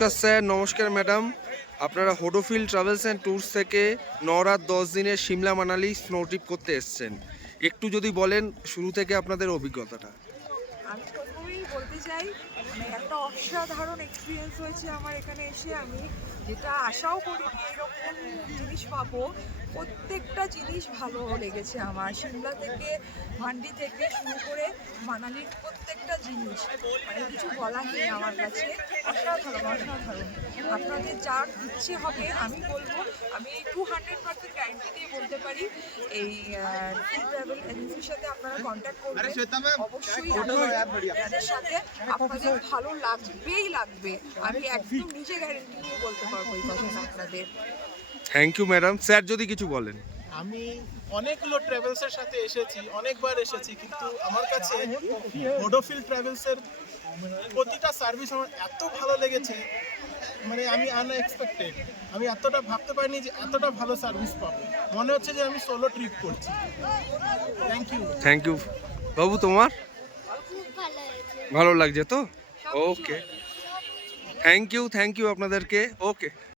নমস্কার স্যার, নমস্কার ম্যাডাম। আপনারা হোডোফিল ট্রাভেলস অ্যান্ড ট্যুরস থেকে 9 রাত 10 দিনের সিমলা মানালি স্নো ট্রিপ করতে এসেছেন। একটু যদি বলেন শুরু থেকে আপনাদের অভিজ্ঞতাটা। আমি প্রথমেই বলতে চাই, মানে একটা অসাধারণ এক্সপিরিয়েন্স হয়েছে আমার এখানে এসে। আমি যেটা আশাও করিনি এরকম জিনিস পাবো। প্রত্যেকটা জিনিস ভালো লেগেছে আমার। সিমলা থেকে, মান্ডি থেকে শুরু করে মানালির প্রত্যেকটা জিনিস, মানে কিছু বলার নেই আমার কাছে। অসাধারণ অসাধারণ। আপনাদের যার ইচ্ছে হবে, আমি বলবো, আমি 200% গ্যারান্টি দিয়ে বলতে পারি, এই ট্রাভেল এজেন্সির সাথে আপনারা কন্ট্যাক্ট করবেন। অবশ্যই তাদের সাথে আপনাদের ভালো লাগবেই লাগবে। আমি একদম নিজে গ্যারেন্টি নিয়ে বলতে পারবো এই কথাটা আপনাদের। Thank you madam. স্যার যদি কিছু বলেন। আমি অনেকগুলো ট্রাভেলসের সাথে এসেছি, অনেকবার এসেছি, কিন্তু আমার কাছে হোডোফিল ট্রাভেলসের প্রতিটা সার্ভিস আমার এত ভালো লেগেছে, মানে আমি আনএক্সপেক্টেড। আমি এতটা ভাবতে পারিনি যে এতটা ভালো সার্ভিস পাবো। মনে হচ্ছে যে আমি সোলো ট্রিপ করছি। Thank you. থ্যাংক ইউ বাবু। তোমার ভালো লাগছে তো? ওকে, থ্যাংক ইউ আপনাদেরকে। ওকে।